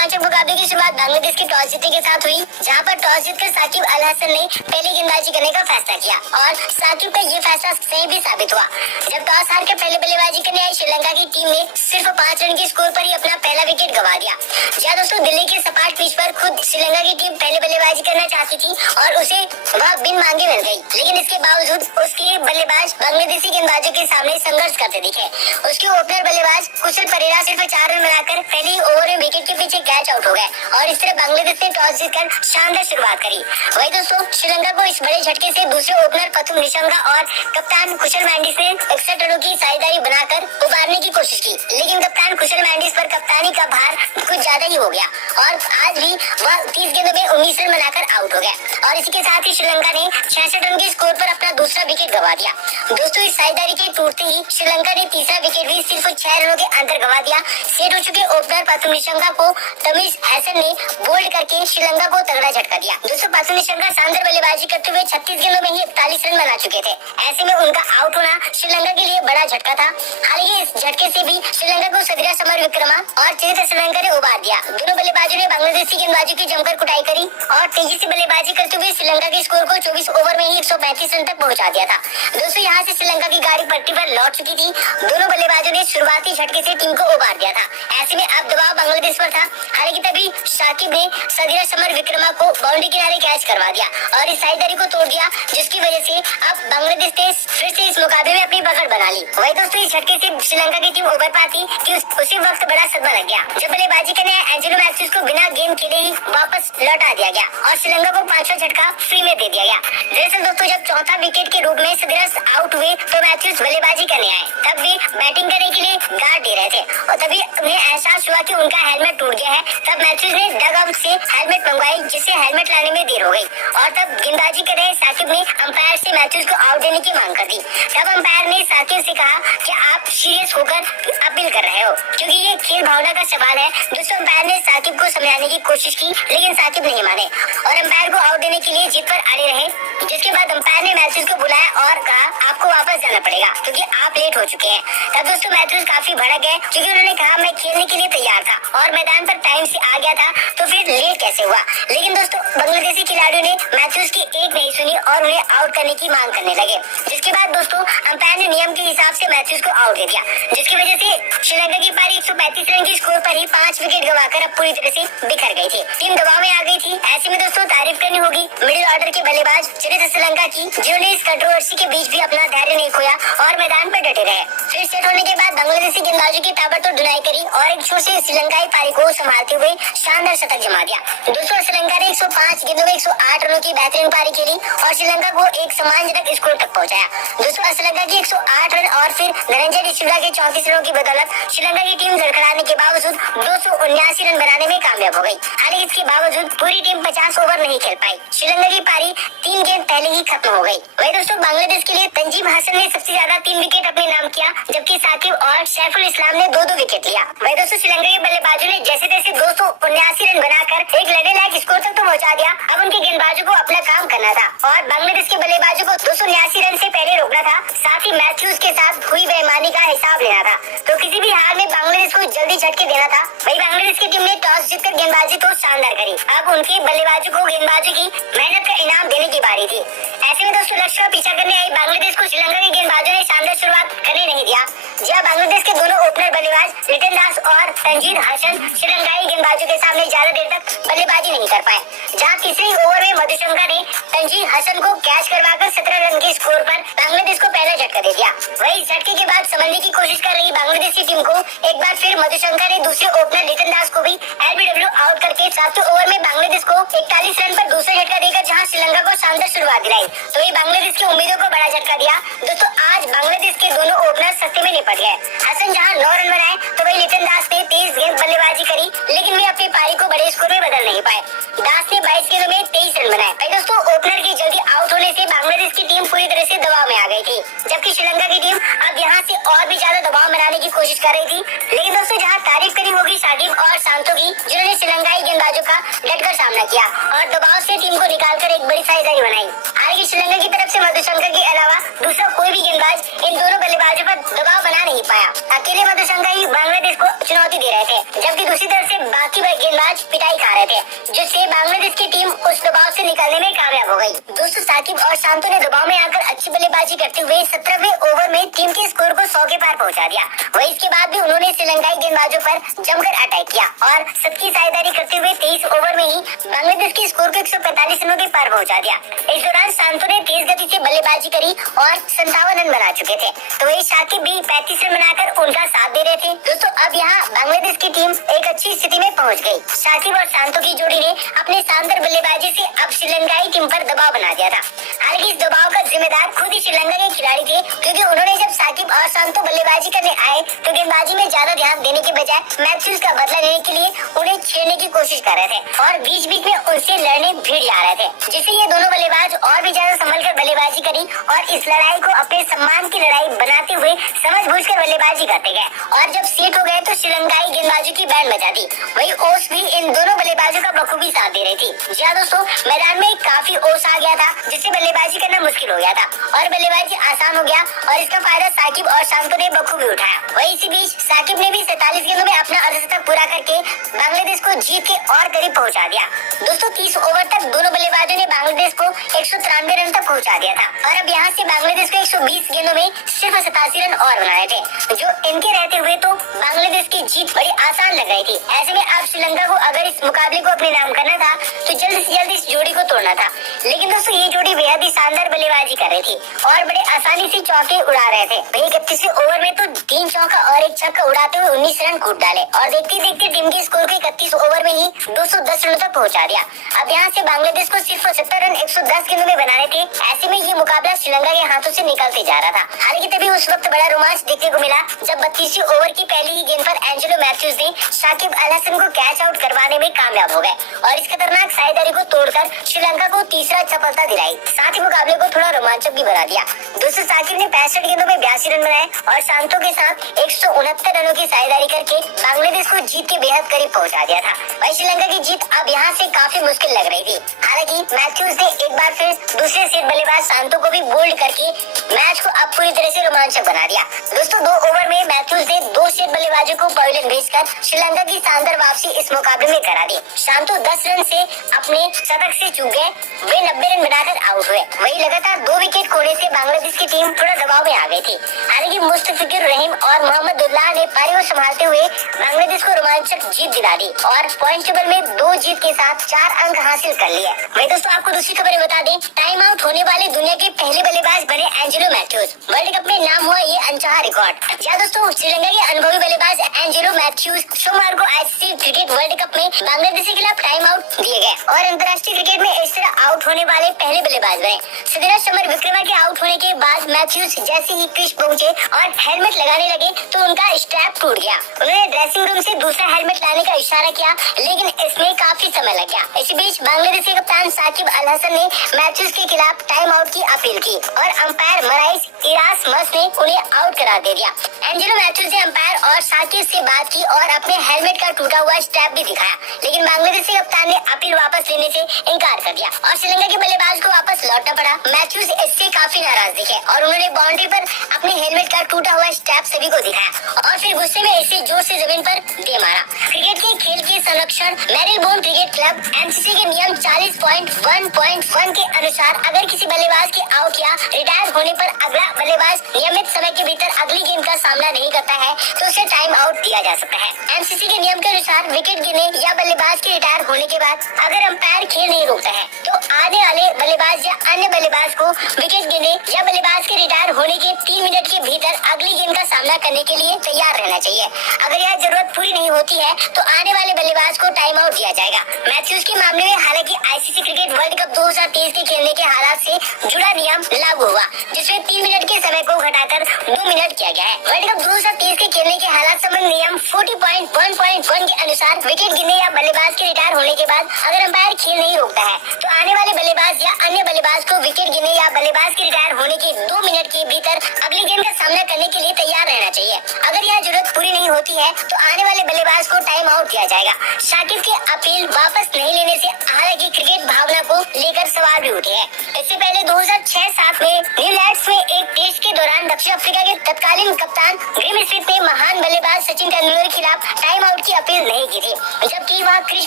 रोमांचक मुकाबले की शुरुआत बांग्लादेश के टॉस जीतने के साथ हुई, जहां पर टॉस जीतकर साकिब अल हसन ने पहले गेंदबाजी करने का फैसला किया और साकिब का ये फैसला सही भी साबित हुआ। जब टॉस हार कर पहले बल्लेबाजी करने आई श्रीलंका की टीम ने सिर्फ 5 रन के स्कोर पर ही अपना पहला विकेट गंवा दिया। जहाँ दोस्तों दिल्ली के सपाट पिच पर खुद श्रीलंका की टीम पहले बल्लेबाजी करना चाहती थी और उसे वह बिन मांगे मिल गई, लेकिन इसके बावजूद उसके बल्लेबाज बांग्लादेशी गेंदबाजों के सामने संघर्ष करते दिखे। उसके ओपनर बल्लेबाज कुशल परेरा सिर्फ 4 रन बनाकर पहले ही ओवर में विकेट के पीछे कैच आउट हो गए और इस तरह बांग्लादेश ने टॉस जीतकर शानदार शुरुआत करी। वही दोस्तों श्रीलंका को इस बड़े झटके से दूसरे ओपनर पथुम निशंका और कप्तान कुशल मैंडिस ने 61 रनों की साझेदारी बनाकर उबारने की कोशिश की, लेकिन कप्तान कुशल मैंडिस पर कप्तानी का भार कुछ ज्यादा ही हो गया और आज भी वह 30 गेंदों में 19 रन बनाकर आउट हो गया और इसी के साथ ही श्रीलंका ने 66 रन के स्कोर पर अपना दूसरा विकेट गंवा दिया। दोस्तों इस साझेदारी के टूटते ही श्रीलंका ने तीसरा विकेट भी सिर्फ 6 रनों के अंदर गंवा दिया। सेट हो चुके ओपनर पथुम निशंका को तमीज हसन ने बोल्ड करके श्रीलंका को तगड़ा झटका दिया। दोस्तों पथुम निशंका शानदार बल्लेबाजी करते हुए 36 गेंदों में ही 41 रन बना चुके थे। ऐसे में उनका आउट होना श्रीलंका के लिए बड़ा झटका था। हालांकि इस झटके से भी श्रीलंका को सदीरा समर विक्रमा और चरित्र श्रीलंका ने उबार दिया। दोनों बल्लेबाजों ने बांग्लादेशी गेंदबाजों की जमकर कुटाई करी और तेजी से बल्लेबाजी करते हुए श्रीलंका के स्कोर को 24 ओवर में ही 135 रन तक पहुंचा दिया था। दोस्तों यहाँ से श्रीलंका की गाड़ी पट्टी पर लौट चुकी थी। दोनों बल्लेबाजों ने शुरुआती झटके से टीम को उबार दिया था। ऐसे में अब दबाव बांग्लादेश पर था। हालांकि तभी शाकिब ने सदीरा समर विक्रमा को बाउंड्री किनारे कैच करवा दिया और इस साझेदारी को तोड़ दिया, जिसकी वजह से अब बांग्लादेश ने फिर से इस मुकाबले में अपनी पकड़ बना ली। वही दोस्तों इस झटके से श्रीलंका की टीम उबर पाती कि उसी वक्त बड़ा सदमा लग गया जब बल्लेबाजी करने एंजेलो मैथ्यूज को बिना गेंद खेले ही वापस लौटा दिया गया और श्रीलंका को 5वां झटका फ्री में दे दिया गया। दरअसल दोस्तों जब चौथा विकेट के रूप में सदीरा आउट हुए तो मैथ्यूज बल्लेबाजी करने आए, तब वे बैटिंग करने के लिए गार्ड दे रहे थे और तभी उन्हें एहसास हुआ कि उनका हेलमेट टूट गया है। तब मैथ्यूज ने डग आउट से हेलमेट मंगवाई, जिससे हेलमेट लाने में देर हो गई और तब गेंदबाजी कर रहे साकिब ने अंपायर से मैथ्यूज को आउट देने की मांग कर दी। तब अंपायर ने साकिब से कहा कि आप सीरियस होकर अपील कर रहे हो, क्योंकि ये खेल भावना का सवाल है। दोस्तों अंपायर ने साकिब को समझाने की कोशिश की, लेकिन साकिब नहीं माने और अंपायर को आउट देने के लिए जिद पर अड़े रहे, जिसके बाद अंपायर ने मैथ्यूज को बुलाया और कहा आपको वापस जाना पड़ेगा क्योंकि आप लेट हो चुके हैं। तब दोस्तों मैथ्यूज काफी भड़क गए, क्योंकि उन्होंने कहा मैं खेलने के लिए तैयार था और मैदान पर टाइम से आ गया था, तो फिर लेट कैसे हुआ। लेकिन दोस्तों बांग्लादेशी खिलाड़ियों ने मैथ्यूज की एक नहीं सुनी और उन्हें आउट करने की मांग करने लगे, जिसके बाद दोस्तों अंपायर ने नियम के हिसाब से मैथ्यूज को आउट दे दिया, जिसकी वजह से श्रीलंका की पारी 135 रन के स्कोर पर ही 5 विकेट गंवाकर अब पूरी तरह से बिखर गई थी। टीम दबाव में आ गई थी। ऐसे में दोस्तों तारीफ करनी होगी मिडिल ऑर्डर के बल्लेबाज चरित्र श्रीलंका की, जिन्होंने इस कंट्रोवर्सी के बीच भी अपना धैर्य नहीं खोया और मैदान पर डटे रहे। फिर सेट होने के बाद बांग्लादेशी गेंदबाजों की ताबड़तोड़ धुनाई करी और एक छोर से श्रीलंकाई पारी को संभालते हुए शानदार शतक जमा दिया। दोस्तों श्रीलंका ने 105 गेंदों में 108 रनों की बेहतरीन पारी खेली और श्रीलंका को एक सम्मानजनक स्कोर तक पहुंचाया। दोस्तों श्रीलंका की 108 रन और फिर धनंजय डिसिल्वा के 34 रनों की बदौलत श्रीलंका की टीम लड़खड़ाने के बावजूद 279 रन बनाने में कामयाब हो गई। हालांकि इसके बावजूद पूरी टीम 50 ओवर नहीं खेल पाई। श्रीलंका की पारी 3 गेंद पहले ही खत्म हो गई। वही दोस्तों बांग्लादेश के लिए तंजीम हसन ने सबसे ज्यादा 3 विकेट अपने नाम किया, जबकि साकिब और सैफुल इस्लाम ने 2-2 विकेट लिया। वही दोस्तों श्रीलंका के बल्लेबाजों ने जैसे तैसे 279 रन बनाकर एक लड़े लायक स्कोर तक तो पहुंचा दिया। अब उनके गेंदबाजों को अपना काम करना था और बांग्लादेश के बल्लेबाजों को 279 रन से पहले रोकना था, साथ ही मैथ्यूज के साथ हुई बेईमानी का हिसाब लेना था। तो किसी भी हाल में बांग्लादेश को जल्दी झटके देना था। वही बांग्लादेश की टीम ने टॉस जीतकर गेंदबाजी तो शानदार करी। अब उनके बल्लेबाजों को गेंदबाजों की मेहनत का इनाम देने की बारी थी। ऐसे में दोस्तों लक्ष्य का पीछा करने आई बांग्लादेश को श्रीलंका के गेंदबाजों ने शानदार शुरुआत करने नहीं दिया। जहाँ बांग्लादेश के दोनों ओपनर बल्लेबाज लिटन दास और तंजीद हसन श्रीलंकाई गेंदबाजों के सामने ज्यादा देर तक बल्लेबाजी नहीं कर पाए। जहाँ तीसरे ओवर में मधुशंका ने तंजीद हसन को कैच करवाकर 17 रन के स्कोर पर बांग्लादेश को पहला झटका दे दिया। वही झटके के बाद संभलने की कोशिश कर रही बांग्लादेशी टीम को एक बार फिर मधुशंका ने दूसरे ओपनर लिटन दास को भी एलबीडब्ल्यू आउट करके 7वें ओवर में बांग्लादेश को 41 रन पर दूसरा झटका देकर जहां श्रीलंका को शानदार शुरुआत दिलाई, तो ये बांग्लादेश की उम्मीदों को बड़ा झटका दिया। दोस्तों आज बांग्लादेश के दोनों ओपनर सस्ते में निपट गए। हसन जहां 9 रन बनाए तो वही लिटन दास ने 23 गेंद बल्लेबाजी करी, लेकिन वे अपनी पारी को बड़े स्कोर में बदल नहीं पाए। दास ने 22 गेंदों में 23 रन बनाए। दोस्तों ओपनर की जल्दी आउट होने से बांग्लादेश की टीम पूरी तरह से दबाव में आ गई थी, जबकि श्रीलंका की टीम अब यहाँ से और भी ज्यादा दबाव बनाने की कोशिश कर रही थी। लेकिन दोस्तों जहाँ तारीफ करनी होगी साकिब और शांतो की, जिन्होंने श्रीलंकाई गेंदबाजों का डटकर सामना किया और दबाव से टीम को निकालकर एक बड़ी साझेदारी बनाई। हालांकि श्रीलंका की तरफ से मधुशंकर के अलावा दूसरा कोई भी गेंदबाज इन दोनों बल्लेबाजों पर दबाव बना नहीं पाया। अकेले मधुशंकर ही बांग्लादेश को चुनौती दे रहे थे, जबकि दूसरी तरफ से बाकी गेंदबाज बल्लेबाज पिटाई खा रहे थे, जिससे बांग्लादेश की टीम उस दबाव से निकलने में कामयाब हो गई। दोस्तों साकिब और शांतु ने दबाव में आकर अच्छी बल्लेबाजी करते हुए 17वें ओवर में टीम के स्कोर को 100 के पार पहुंचा दिया। वही इसके बाद भी उन्होंने श्रीलंकाई गेंदबाजों पर जमकर अटैक किया और सबकी साझेदारी करते हुए 23 ओवर में ही बांग्लादेश के स्कोर को 145 रनों के पार पहुंचा दिया। इस दौरान शांतु ने तेज गति से बल्लेबाजी करी और 57 रन बना चुके थे, तो वही शाकिब भी 35 रन बनाकर उनका साथ दे रहे थे। दोस्तों अब यहाँ बांग्लादेश की टीम एक अच्छी स्थिति में पहुंच गई। शाकिब और शांतु की जोड़ी ने अपने शानदार बल्लेबाजी से अब श्रीलंकाई टीम पर दबाव बना दिया था। हालांकि इस दबाव का जिम्मेदार खुद ही श्रीलंका के खिलाड़ी थे, क्योंकि उन्होंने जब शाकिब और शांतु बल्लेबाजी करने आए तो गेंदबाजी में ज्यादा ध्यान देने के बजाय मैथ्यूज का बदला लेने के लिए उन्हें छेड़ने की कोशिश कर रहे थे और बीच बीच में उनसे लड़ने भिड़ जा रहे थे, जिससे ये दोनों बल्लेबाज और भी ज्यादा संभल कर बल्लेबाजी करी और इस लड़ाई को अपने सम्मान की लड़ाई बनाते हुए समझबूझकर बल्लेबाजी करते गए। और जब सेट हो गए तो श्रीलंकाई गेंदबाजों की बैंड बजा दी। वही ओस भी इन दोनों बल्लेबाजों का बखूबी साथ दे रही थी। जी हाँ दोस्तों, मैदान में काफी ओस आ गया था, जिससे बल्लेबाजी करना मुश्किल हो गया था और बल्लेबाजी आसान हो गया और इसका फायदा साकिब और शांतु ने बखूबी उठाया। वही इसी बीच साकिब ने भी 47 गेंदों में अपना अर्धशतक पूरा करके बांग्लादेश को जीत के और करीब पहुंचा दिया। दोस्तों 30 ओवर तक दोनों बल्लेबाजों ने बांग्लादेश को 193 रन तक पहुंचा दिया था और अब यहाँ से बांग्लादेश को 120 गेंदों में सिर्फ 87 रन और बनाए थे, जो इनके रहते हुए तो बांग्लादेश की जीत बड़ी आसान लग रही थी। ऐसे में अब श्रीलंका को अगर इस मुकाबले को अपने नाम करना था तो जल्द से जल्द इस जोड़ी को तोड़ना था। लेकिन दोस्तों ये जोड़ी बेहद ही शानदार बल्लेबाजी कर रही थी और बड़े आसानी से चौके उड़ा रहे थे। वही 31वें ओवर में तो 3 चौका और 1 छक्का उड़ाते हुए 19 रन कूद डाले और देखते देखते टीम के स्कोर को 31 ओवर में ही 210 रनों तक पहुंचा दिया। अब यहाँ से बांग्लादेश को सिर्फ 70 रन 110 गेंदों में बनाने थे। ऐसे में ये मुकाबला श्रीलंका के हाथों से निकलते जा रहा था। हालांकि तभी उस वक्त बड़ा रोमांच देखने को मिला जब 32वें ओवर की पहली ही गेंद पर एंजेलो मैथ्यूज ने शाकिब अल हसन को कैच आउट करवाने में कामयाब हो गए और इस खतरनाक साझेदारी को तोड़कर श्रीलंका को तीसरा सफलता दिलाई। साथ ही मुकाबले को थोड़ा रोमांचक भी बना दिया। दोस्तों साकिब ने 65 गेंदों में 82 रन बनाए और शांतु के साथ 169 रनों की साझेदारी करके बांग्लादेश को जीत के बेहद करीब पहुंचा दिया था। वही श्रीलंका की जीत अब यहाँ से काफी मुश्किल लग रही थी। हालांकि मैथ्यूज ने एक बार फिर दूसरे सेट बल्लेबाज शांतु को भी बोल्ड करके मैच को अब पूरी तरह से रोमांचक बना दिया। दोस्तों 2 ओवर में मैथ्यूज ने 2 सेट बल्लेबाजों को पवेलियन भेजकर श्रीलंका की शानदार वापसी इस मुकाबले में करा दी। शांतु 10 रन से अपने शतक से चूक गए, वे 90 रन बनाकर आउट हुए। वही लगातार 2 विकेट खोने से बांग्लादेश की टीम थोड़ा दबाव में आ गई थी। हालांकि मुस्तफिजुर रहीम और मोहम्मदुल्लाह ने पारी को संभालते हुए बांग्लादेश को रोमांचक जीत दिला दी और पॉइंट टेबल में 2 जीत के साथ 4 अंक हासिल कर लिए। वही दोस्तों आपको दूसरी खबर बता दें, टाइम आउट होने वाले दुनिया के पहले बल्लेबाज बने एंजेलो मैथ्यूज। वर्ल्ड कप में नाम हुआ ये अनचाहा रिकॉर्ड। क्या दोस्तों, श्रीलंका के अनुभवी बल्लेबाज एंजेलो मैथ्यूज सोमवार को आईसीसी क्रिकेट वर्ल्ड कप में बांग्लादेश के खिलाफ टाइम आउट दिए गए और अंतर्राष्ट्रीय क्रिकेट में इस तरह आउट होने वाले पहले बल्लेबाज बने। सदीरा समर विक्रमा के आउट होने के बाद मैथ्यूज जैसे ही क्रीज पहुंचे और हेलमेट लगाने लगे तो उनका स्ट्रैप टूट गया। उन्होंने ड्रेसिंग रूम से दूसरा हेलमेट लाने का इशारा किया, लेकिन इसमें काफी समय लग गया। इसी बीच बांग्लादेश के कप्तान साकिब अल हसन ने मैथ्यूज के खिलाफ टाइम आउट की अपील की और अंपायर मराइस इरासमस ने उन्हें आउट करार दे दिया। एंजेलो मैथ्यूज ने अंपायर और साकिब से बात की और अपने हेलमेट का टूटा हुआ स्ट्रैप भी दिखाया, लेकिन बांग्लादेश के कप्तान ने अपील वापस लेने से इनकार कर दिया और श्रीलंका के बल्लेबाज को वापस लौटना पड़ा। मैथ्यूज इससे काफी नाराज दिखे और उन्होंने बाउंड्री पर अपने हेलमेट का टूटा हुआ स्ट्रैप सभी को दिखाया और फिर गुस्से में इसे जोर से जमीन पर दे मारा। क्रिकेट के खेल के संरक्षण मेरिलबोर्न क्रिकेट क्लब एमसीसी के नियम 40.1.1 के अनुसार अगर किसी बल्लेबाज के आउट या रिटायर होने पर अगला बल्लेबाज नियमित समय के भीतर अगली गेंद का सामना नहीं करता है तो उसे टाइम आउट दिया जा सकता है। एमसीसी के नियम के अनुसार विकेट गिरने या बल्लेबाज के रिटायर होने के बाद अगर अंपायर खेल नहीं रोकता है तो आने वाले बल्लेबाज या अन्य बल्लेबाज को विकेट गिरने या बल्लेबाज के रिटायर होने के 3 मिनट के भीतर अगली गेंद का सामना करने के लिए तैयार रहना चाहिए। अगर यह जरूरत पूरी नहीं होती है तो आने वाले बल्लेबाज को टाइम आउट दिया जाएगा। मैथ्यूज के मामले में हालांकि आईसीसी क्रिकेट वर्ल्ड कप 2023 के खेलने के हालात से जुड़ा नियम लागू हुआ, जिसमें 3 मिनट के समय को घटाकर 2 मिनट किया गया है। वर्ल्ड कप 2023 के खेलने के हालात संबंधी नियम 40.1.1 के अनुसार विकेट गिरने या बल्लेबाज के रिटायर होने के बाद अगर अंपायर खेल नहीं रोकता है तो आने वाले बल्लेबाज या अन्य बल्लेबाज को विकेट गिरने या बल्लेबाज के रिटायर होने के 2 मिनट के भीतर अगली गेंद का सामना करने के लिए तैयार रहना चाहिए। अगर यह जरूरत पूरी नहीं होती है तो आने वाले बल्लेबाज को टाइम आउट दिया जाएगा। शाकिब टॉस की अपील वापस नहीं लेने से हालांकि क्रिकेट भावना को लेकर सवाल भी उठे हैं। इससे पहले 2006-7 में न्यूजीलैंड में एक टेस्ट के दौरान दक्षिण अफ्रीका के तत्कालीन कप्तान ग्रेम स्मिथ ने महान बल्लेबाज सचिन तेंदुलकर के खिलाफ टाइम आउट की अपील नहीं की थी, जबकि वह क्रीज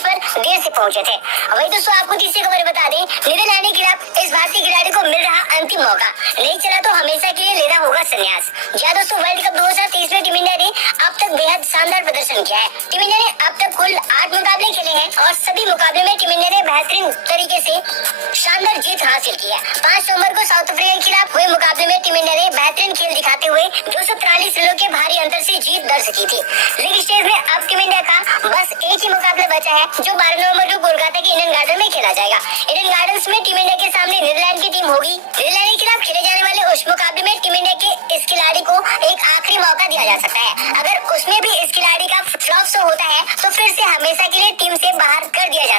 पर देर से पहुंचे थे। वही दोस्तों आपको तीसरी खबर बता दें, नीदरलैंड के खिलाफ इस भारतीय खिलाड़ी को मिल रहा अंतिम मौका, नहीं चला तो हमेशा के लिए लेना होगा संन्यास। जी हाँ दोस्तों, वर्ल्ड कप 2023 में टीम इंडिया ने अब तक बेहद शानदार प्रदर्शन किया है। टीम इंडिया ने अब तक कुल 8 मुकाबले खेले हैं और सभी मुकाबले में टीम इंडिया ने बेहतरीन तरीके से शानदार जीत हासिल की है। 5 नवंबर को साउथ अफ्रीका के खिलाफ हुए मुकाबले में टीम इंडिया ने बेहतरीन खेल दिखाते हुए 243 रनों के भारी अंतर से जीत दर्ज की थी। लीग स्टेज में अब टीम इंडिया का बस एक ही मुकाबला बचा है, जो 12 नवंबर को कोलकाता के ईडन गार्डन में खेला जाएगा। ईडन गार्डन्स में टीम इंडिया के सामने नीदरलैंड की टीम होगी। नीदरलैंड के खिलाफ खेले जाने वाले उस मुकाबले में टीम इंडिया के इस खिलाड़ी को एक आखिरी मौका दिया जा सकता है। अगर उसमें भी इस खिलाड़ी का फ्लॉप शो होता है तो फिर से हमेशा के लिए टीम से बाहर कर दिया जा